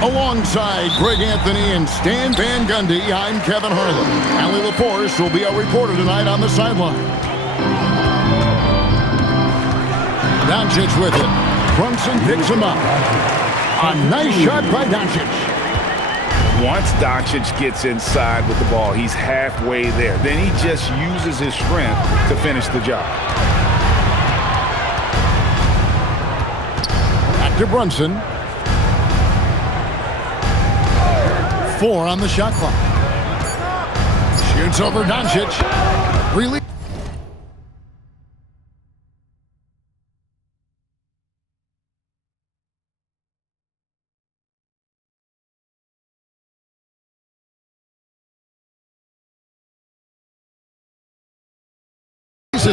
Alongside Greg Anthony and Stan Van Gundy, I'm Kevin Harlan. Allie LaForce will be our reporter tonight on the sideline. Doncic with it. Brunson picks him up. A nice shot by Doncic. Once Doncic gets inside with the ball, he's halfway there. Then he just uses his strength to finish the job. Back to Brunson. 4 on the shot clock. Shoots over Doncic. Release.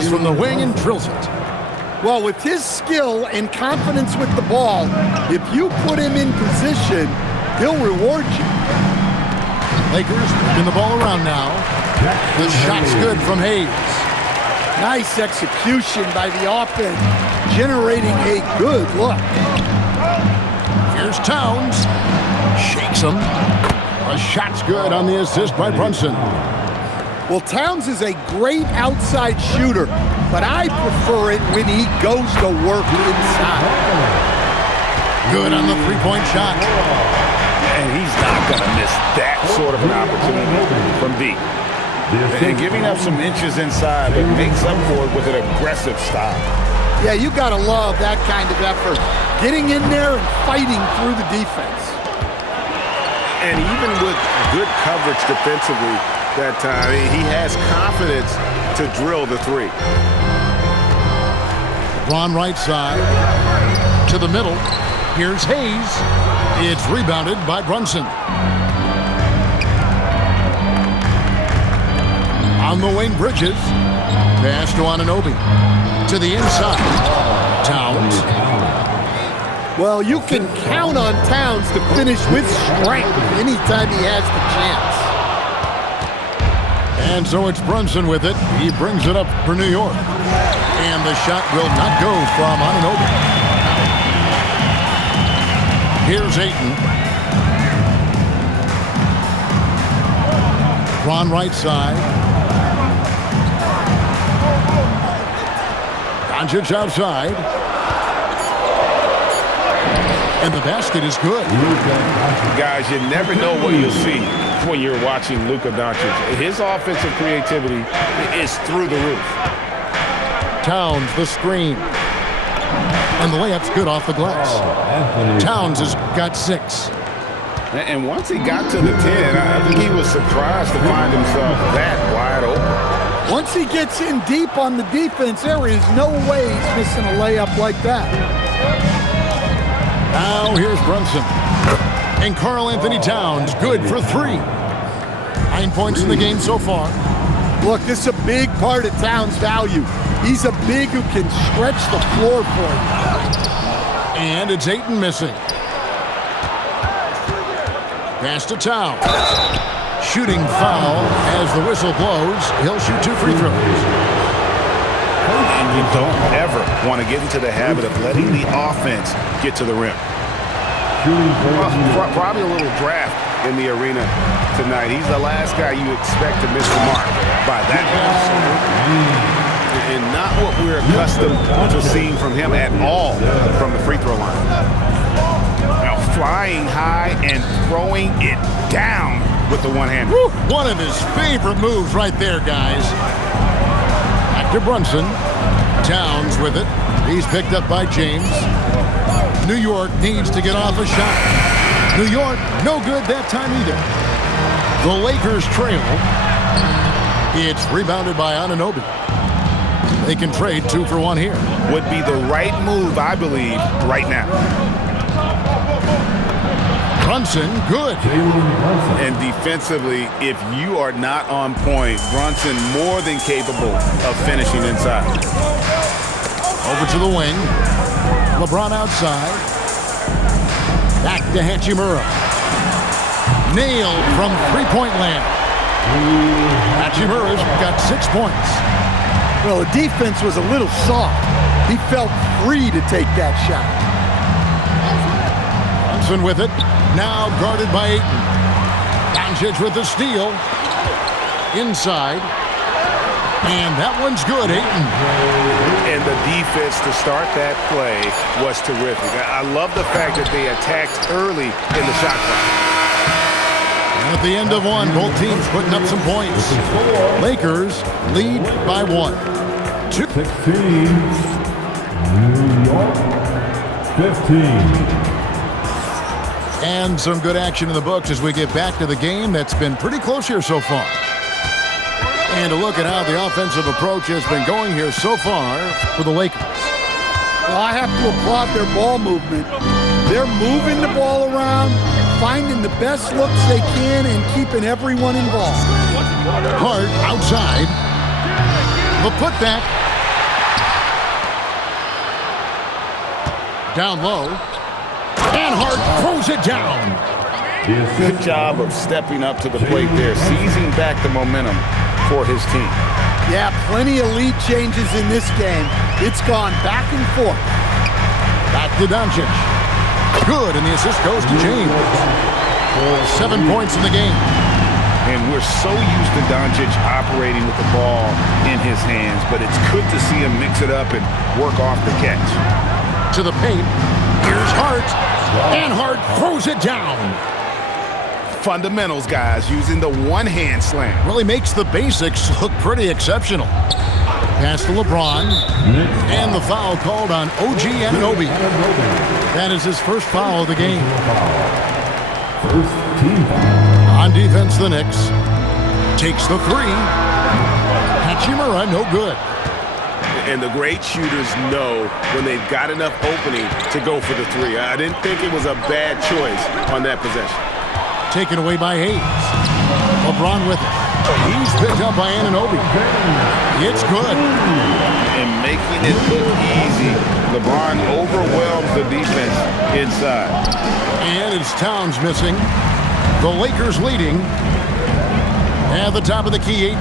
From the wing and drills it. Well, with his skill and confidence with the ball, if you put him in position, he'll reward you. Lakers moving the ball around now. The shot's good from Hayes. Nice execution by the offense, generating a good look. Here's Towns. Shakes him. A shot's good on the assist by Brunson. Well, Towns is a great outside shooter, but I prefer it when he goes to work inside. Good on the three-point shot. And he's not going to miss that sort of an opportunity from deep. And giving up some inches inside, but makes up for it with an aggressive style. Yeah, you got to love that kind of effort. Getting in there and fighting through the defense. And even with good coverage defensively, that time, he has confidence to drill the three. LeBron right side to the middle. Here's Hayes. It's rebounded by Brunson. On the wing, Bridges. Pass to Anunoby. To the inside. Towns. Well, you can count on Towns to finish with strength anytime he has the chance. And so it's Brunson with it. He brings it up for New York. And the shot will not go from Anunoby. Here's Ayton. Ron right side. Doncic outside. And the basket is good. Guys, you never know what you'll see when you're watching Luka Doncic. His offensive creativity is through the roof. Towns, the screen. And the layup's good off the glass. Towns has got 6. And once he got to the 10, I think he was surprised to find himself that wide open. Once he gets in deep on the defense, there is no way he's missing a layup like that. Now here's Brunson. And Karl Anthony Towns, good for 3. 9 points in the game so far. Look, this is a big part of Towns' value. He's a big who can stretch the floor for you. And it's Ayton missing. Pass to Towns. Shooting foul as the whistle blows. He'll shoot 2 free throws. And you don't ever want to get into the habit of letting the offense get to the rim. Well, probably a little draft in the arena tonight. He's the last guy you expect to miss the mark by that much. And not what we're accustomed to seeing from him at all from the free throw line. Now flying high and throwing it down with the one-hander. One of his favorite moves right there, guys. Back to Brunson. Towns with it. He's picked up by James. New York needs to get off a shot. New York, no good that time either. The Lakers trail. It's rebounded by Anunoby. They can trade 2 for 1 here. Would be the right move, I believe, right now. Brunson, good. And defensively, if you are not on point, Brunson more than capable of finishing inside. Over to the wing. LeBron outside. Back to Hachimura. Nailed from three-point land. Hachimura's got 6 points. Well, the defense was a little soft. He felt free to take that shot. Brunson with it. Now guarded by Ayton. Doncic with the steal. Inside. And that one's good, Ayton. And the defense to start that play was terrific. I love the fact that they attacked early in the shot clock. And at the end of one, both teams putting up some points. Lakers lead by 1. 16. New York 15. And some good action in the books as we get back to the game that's been pretty close here so far. And a look at how the offensive approach has been going here so far for the Lakers. Well, I have to applaud their ball movement. They're moving the ball around, finding the best looks they can, and keeping everyone involved. Hart outside. The putback. Down low. And Hart throws it down. Good job of stepping up to the plate there, seizing back the momentum for his team. Yeah, plenty of lead changes in this game. It's gone back and forth. Back to Doncic. Good, and the assist goes to James. 7 points in the game. And we're so used to Doncic operating with the ball in his hands, but it's good to see him mix it up and work off the catch. To the paint. Here's Hart. And Hart throws it down. Fundamentals, guys, using the one-hand slam. Really makes the basics look pretty exceptional. Pass to LeBron. And the foul called on OG Anunoby. That is his first foul of the game. First team. On defense, the Knicks. Takes the 3. Hachimura, no good. And the great shooters know when they've got enough opening to go for the 3. I didn't think it was a bad choice on that possession. Taken away by Hayes. LeBron with it. He's picked up by Anunoby. It's good. And making it look easy, LeBron overwhelms the defense inside. And it's Towns missing. The Lakers leading. At the top of the key, 8.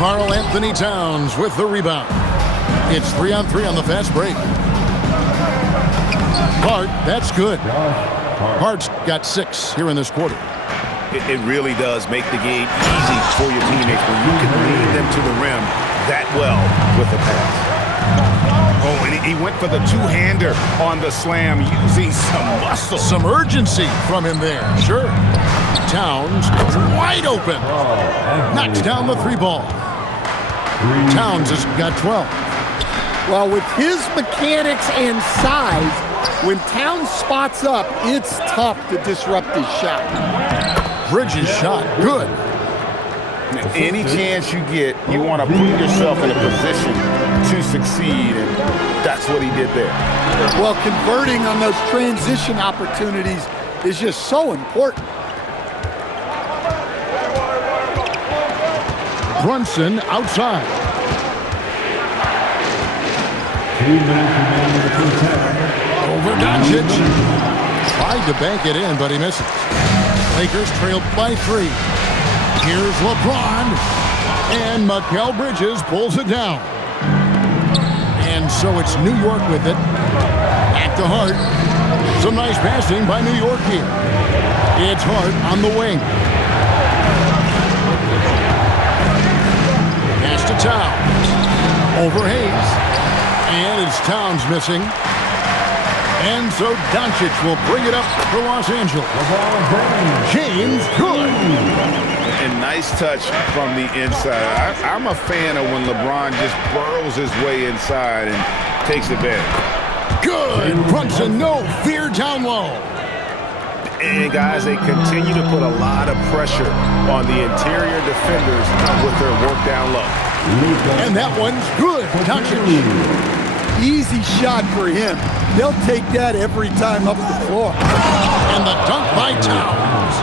Karl Anthony Towns with the rebound. It's 3-on-3 on the fast break. Hart, that's good. Hart's got 6 here in this quarter. It really does make the game easy for your teammates when you can lead them to the rim that well with the pass. Oh, and he went for the two-hander on the slam using some muscle. Some urgency from him there, sure. Towns wide open. Knocks down the 3 ball. Towns has got 12. Well, with his mechanics and size, when Towns spots up, it's tough to disrupt his shot. Bridges shot, good. Any chance you get, you want to put yourself in a position to succeed, and that's what he did there. Well, converting on those transition opportunities is just so important. Brunson outside. 2 minutes remaining in the first half. Over Doncic. Tried to bank it in, but he misses. Lakers trailed by 3. Here's LeBron. And Mikal Bridges pulls it down. And so it's New York with it. Back to Hart. Some nice passing by New York here. It's Hart on the wing. Pass to Towns. Over Hayes. And it's Towns missing. And so Doncic will bring it up for Los Angeles. James, good. And nice touch from the inside. I'm a fan of when LeBron just burrows his way inside and takes advantage. Good. Brunson, no fear down low. And guys, they continue to put a lot of pressure on the interior defenders with their work down low. And that one's good. Doncic. Easy shot for him. They'll take that every time up the floor. And the dunk by Towns.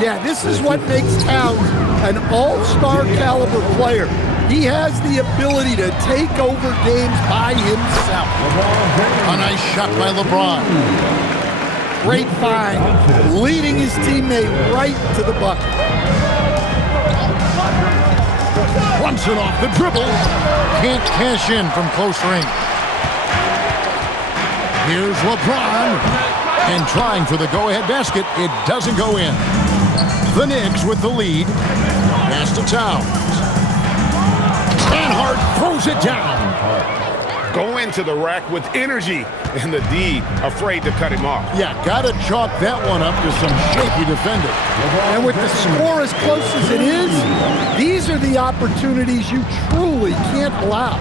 Yeah, this is what makes Towns an all-star caliber player. He has the ability to take over games by himself. A nice shot by LeBron. Great find, leading his teammate right to the bucket. Brunson off the dribble. Can't cash in from close range. Here's LeBron. And trying for the go-ahead basket. It doesn't go in. The Knicks with the lead. Pass to Towns. And Hart throws it down. Go into the rack with energy, and the D afraid to cut him off. Yeah, got to chalk that one up to some shaky defending. And with the score as close as it is, these are the opportunities you truly can't allow.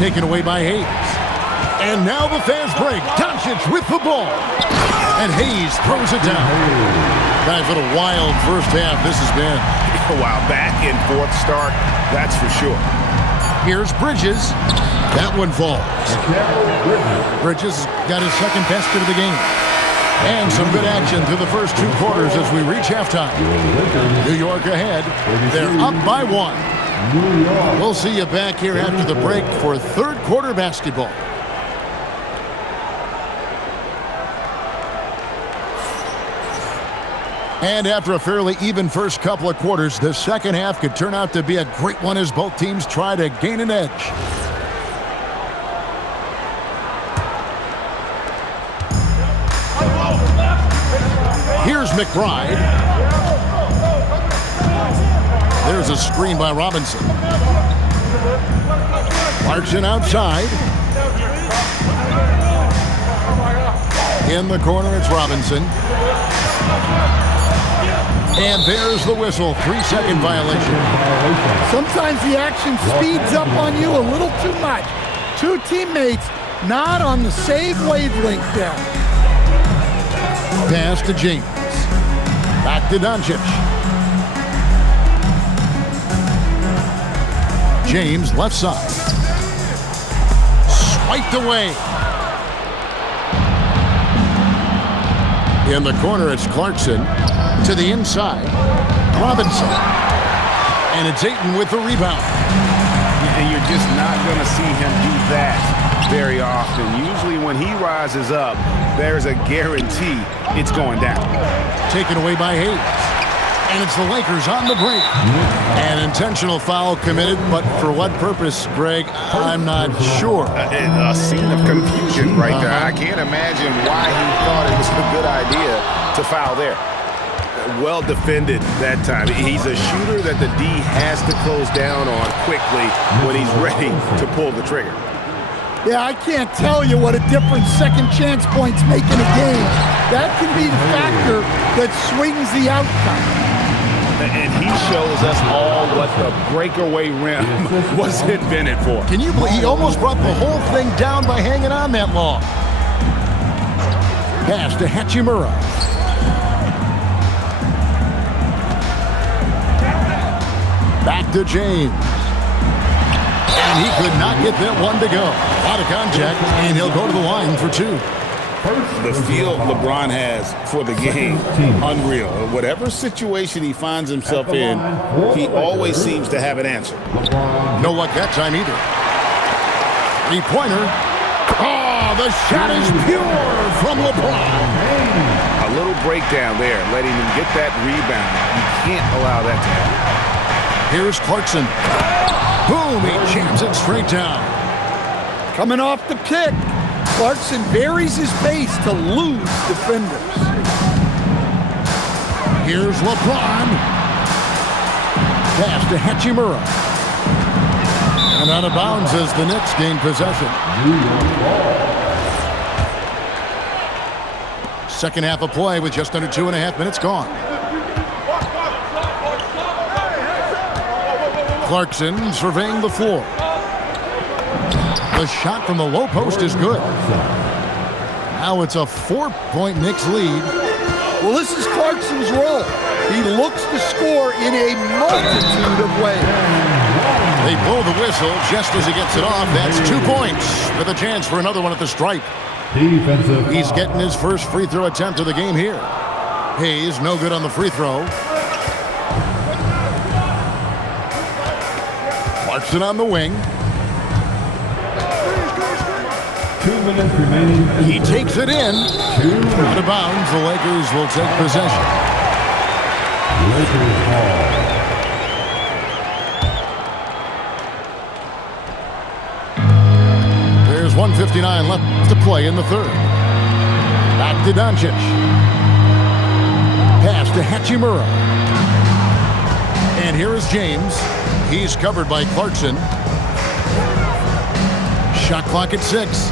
Taken away by Hayes. And now the fast break. Doncic with the ball. And Hayes throws it down. Guys, what a wild first half this has been. Wow, back and forth start, that's for sure. Here's Bridges. That one falls. Bridges got his second basket of the game. And some good action through the first 2 quarters as we reach halftime. New York ahead. They're up by 1. We'll see you back here after the break for third quarter basketball. And after a fairly even first couple of quarters, the second half could turn out to be a great one as both teams try to gain an edge. Here's McBride. There's a screen by Robinson. Clarkson outside. In the corner, it's Robinson. And there's the whistle. 3-second violation. Sometimes the action speeds up on you a little too much. 2 teammates not on the same wavelength there. Pass to James. Back to Doncic. James left side. Swiped away. In the corner, it's Clarkson. To the inside, Robinson. And it's Ayton with the rebound. And you're just not going to see him do that very often. Usually when he rises up, there's a guarantee it's going down. Taken away by Hayes. And it's the Lakers on the break. An intentional foul committed, but for what purpose, Greg, I'm not sure. A scene of confusion right there. I can't imagine why he thought it was a good idea to foul there. Well defended that time. He's a shooter that the D has to close down on quickly when he's ready to pull the trigger. Yeah, I can't tell you what a difference second chance points make in a game. That can be the factor that swings the outcome. And he shows us all what the breakaway rim was invented for. Can you believe he almost brought the whole thing down by hanging on that long? Pass to Hachimura. Back to James. And he could not get that one to go. Out of contact, and he'll go to the line for 2. The feel LeBron has for the game, unreal. Whatever situation he finds himself in, he always seems to have an answer. No luck that time either. 3-pointer. Oh, the shot is pure from LeBron. A little breakdown there, letting him get that rebound. You can't allow that to happen. Here's Clarkson. Boom, he jams it straight down. Coming off the kick, Clarkson varies his pace to lose defenders. Here's LeBron. Pass to Hachimura. And out of bounds as the Knicks gain possession. Second half of play with just under 2.5 minutes gone. Clarkson surveying the floor. The shot from the low post is good. Now it's a 4-point Knicks lead. Well, this is Clarkson's role. He looks to score in a multitude of ways. They blow the whistle just as he gets it off. That's 2 points with a chance for another one at the stripe. Defensive. He's getting his first free throw attempt of the game here. Hayes, no good on the free throw. Clarkson on the wing. 2 minutes remaining. He takes it in. Out of bounds, the Lakers will take possession. Lakers ball. There's 1:59 left to play in the third. to Doncic. Pass to Hachimura. And here is James. He's covered by Clarkson. Shot clock at 6.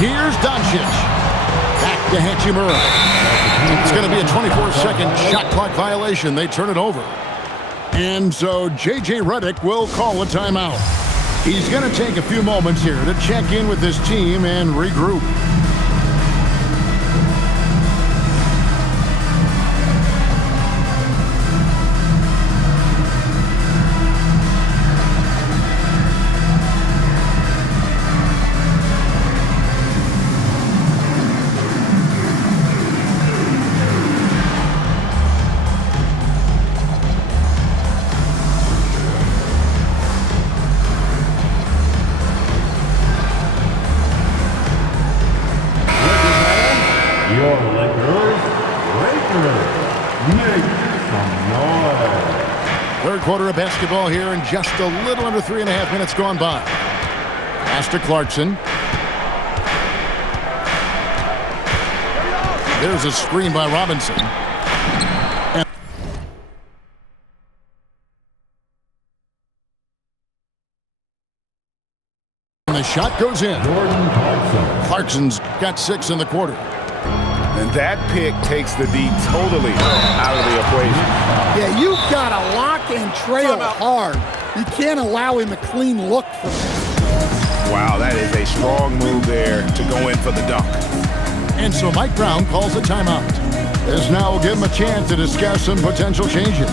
Here's Doncic. Back to Hachimura. It's going to be a 24-second shot clock violation. They turn it over. And so J.J. Redick will call a timeout. He's going to take a few moments here to check in with his team and regroup. Your Lakers, make some noise. Third quarter of basketball here, and just a little under 3.5 minutes gone by. Pass to Clarkson. There's a screen by Robinson. And the shot goes in. Jordan Clarkson. Clarkson's got 6 in the quarter. And that pick takes the D totally out of the equation. Yeah, you've got to lock and trail hard. You can't allow him a clean look from that. Wow, that is a strong move there to go in for the dunk. And so Mike Brown calls a timeout. This now will give him a chance to discuss some potential changes.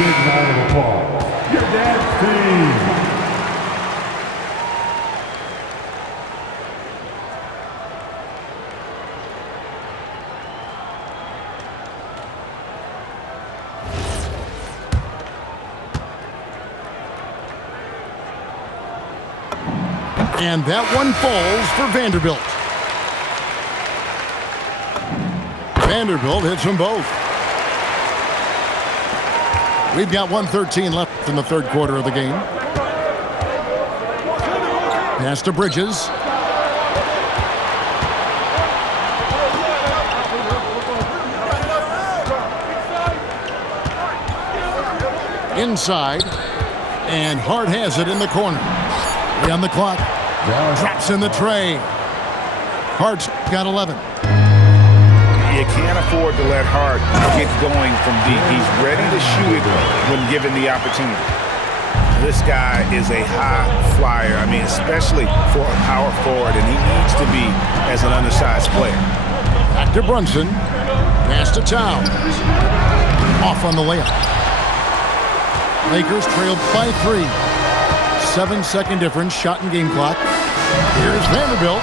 Big round of applause. Your dad's team. And that one falls for Vanderbilt. Vanderbilt hits them both. We've got 1:13 left in the third quarter of the game. Pass to Bridges. Inside. And Hart has it in the corner. 3 on the clock. Drops in the tray. Hart's got 11. You can't afford to let Hart get going from deep. He's ready to shoot it when given the opportunity. This guy is a high flyer. I mean, especially for a power forward, and he needs to be as an undersized player. Back to Brunson. Pass to Towns. Off on the layup. Lakers trailed by 3. 7-second difference, shot and game clock. Here's Vanderbilt.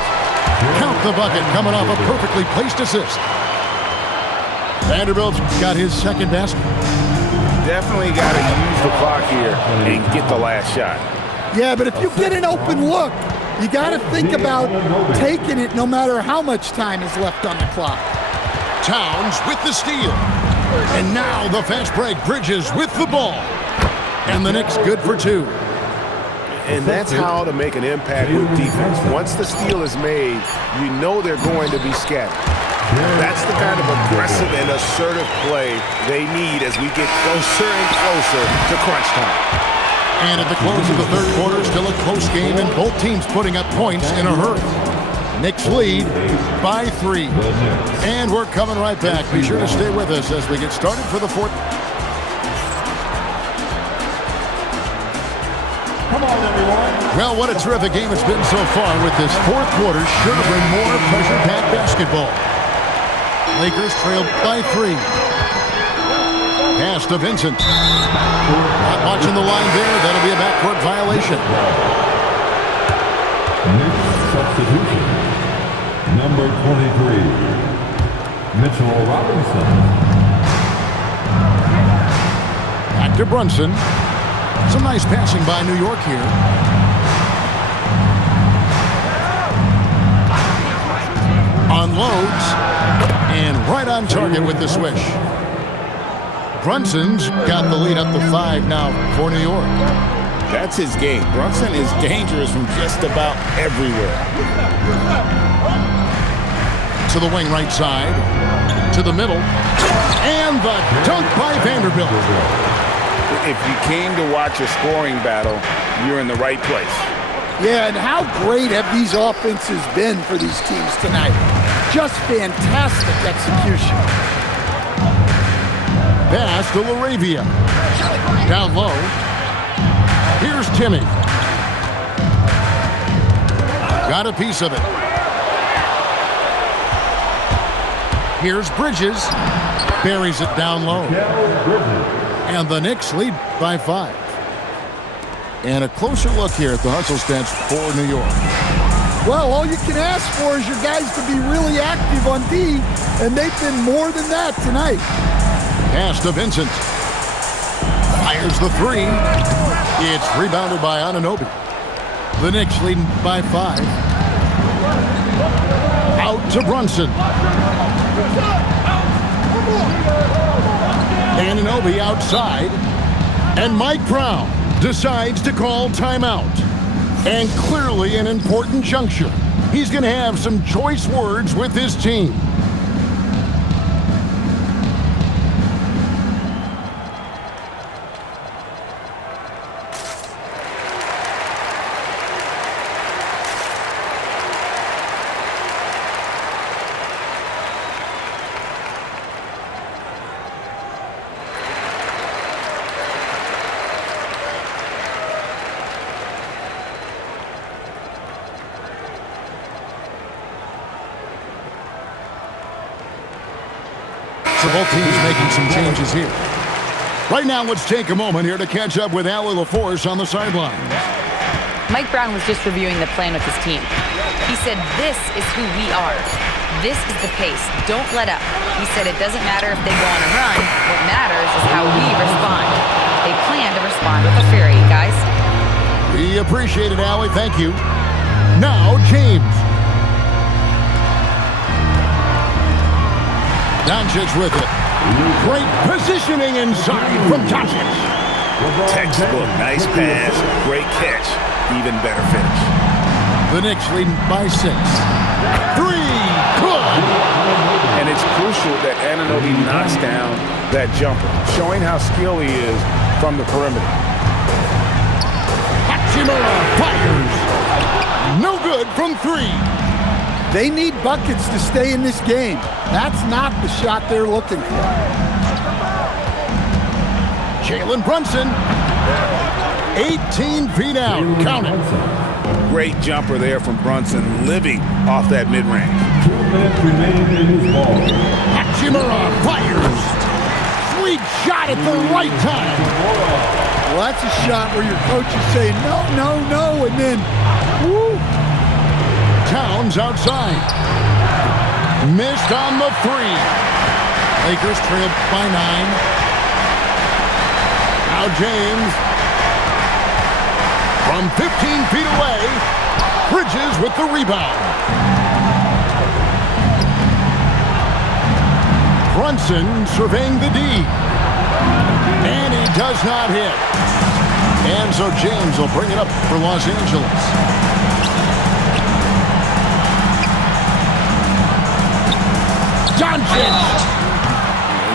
Count the bucket, coming off a perfectly placed assist. Vanderbilt's got his second basket. Definitely got to use the clock here and get the last shot. Yeah, but if you get an open look, you got to think about taking it no matter how much time is left on the clock. Towns with the steal. And now the fast break. Bridges with the ball. And the Knicks good for 2. And that's how to make an impact with defense. Once the steal is made, you know they're going to be scattered. That's the kind of aggressive and assertive play they need as we get closer and closer to crunch time. And at the close of the third quarter, still a close game, and both teams putting up points in a hurry. Knicks lead by 3. And we're coming right back. Be sure to stay with us as we get started for the fourth. Come on, everyone. Well, what a terrific game it's been so far with this fourth quarter. Should have been more pressure-packed basketball. Lakers trailed by 3. Pass to Vincent. Not watching the line there. That'll be a backcourt violation. Next substitution. Number 23. Mitchell Robinson. Back to Brunson. Some nice passing by New York here. Unloads. And right on target with the swish. Brunson's got the lead up to 5 now for New York. That's his game. Brunson is dangerous from just about everywhere. To the wing right side. To the middle. And the dunk by Vanderbilt. If you came to watch a scoring battle, you're in the right place. Yeah, and how great have these offenses been for these teams tonight? Just fantastic execution. Pass to Laravia. Down low. Here's Timmy. Got a piece of it. Here's Bridges. Buries it down low. And the Knicks lead by 5. And a closer look here at the hustle stats for New York. Well, all you can ask for is your guys to be really active on D, and they've been more than that tonight. Pass to Vincent. Fires the 3. It's rebounded by Anunoby. The Knicks leading by 5. Out to Brunson. Anunoby outside. And Mike Brown decides to call timeout. And clearly an important juncture. He's going to have some choice words with his team. So both teams making some changes here. Right now, let's take a moment here to catch up with Allie LaForce on the sideline. Mike Brown was just reviewing the plan with his team. He said, "This is who we are. This is the pace. Don't let up." He said it doesn't matter if they go on a run. What matters is how we respond. They plan to respond with a fury, guys. We appreciate it, Allie. Thank you. Now, James. Doncic with it. Great positioning inside from Doncic. Textbook, nice pass, great catch, even better finish. The Knicks leading by 6. 3, good. And it's crucial that Anunoby knocks down that jumper, showing how skilled he is from the perimeter. Hachimura fires. No good from 3. They need buckets to stay in this game. That's not the shot they're looking for. Jalen Brunson. 18 feet out. Count it. Great jumper there from Brunson, living off that mid-range. 2 minutes remaining in this ball. Hachimura fires. Sweet shot at the right time. Well, that's a shot where your coach is saying, no, no, no, and then, woo. Towns outside. Missed on the 3. Lakers trailed by 9. Now James. From 15 feet away. Bridges with the rebound. Brunson surveying the D. And he does not hit. And so James will bring it up for Los Angeles. Doncic.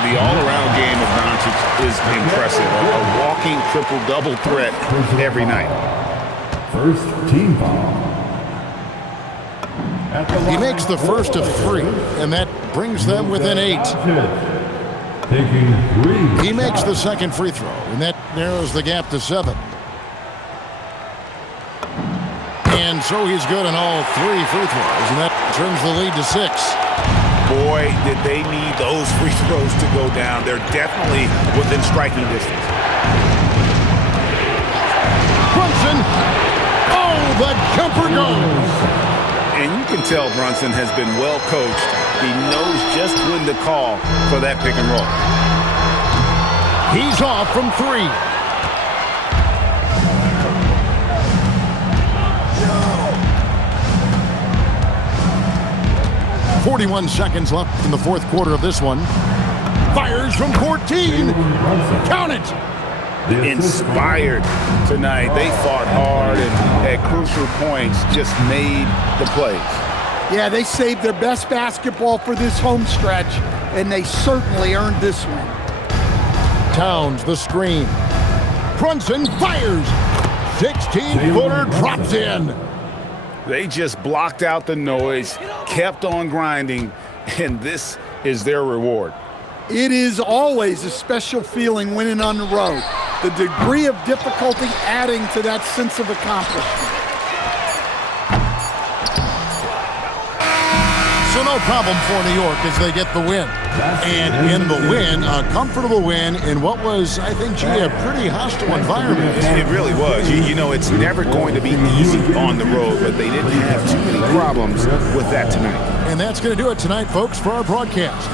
The all-around game of Doncic is impressive. A walking triple-double threat every night. First team foul. He makes the first of 3, and that brings them within 8. Taking 3. He makes the second free throw, and that narrows the gap to 7. And so he's good on all 3 free throws, and that turns the lead to 6. Boy, did they need those free throws to go down. They're definitely within striking distance. Brunson. Oh, the jumper goes. And you can tell Brunson has been well coached. He knows just when to call for that pick and roll. He's off from 3. 41 seconds left in the 4th quarter of this one. Fires from 14. Count it. Inspired tonight. They fought hard and at crucial points just made the plays. Yeah, they saved their best basketball for this home stretch, and they certainly earned this one. Towns the screen. Brunson fires. 16-footer drops in. They just blocked out the noise, kept on grinding, and this is their reward. It is always a special feeling winning on the road. The degree of difficulty adding to that sense of accomplishment. So no problem for New York as they get the win. And in the win, a comfortable win in what was, I think, a pretty hostile environment. It really was. You know, it's never going to be easy on the road, but they didn't have too many problems with that tonight. And that's going to do it tonight, folks, for our broadcast.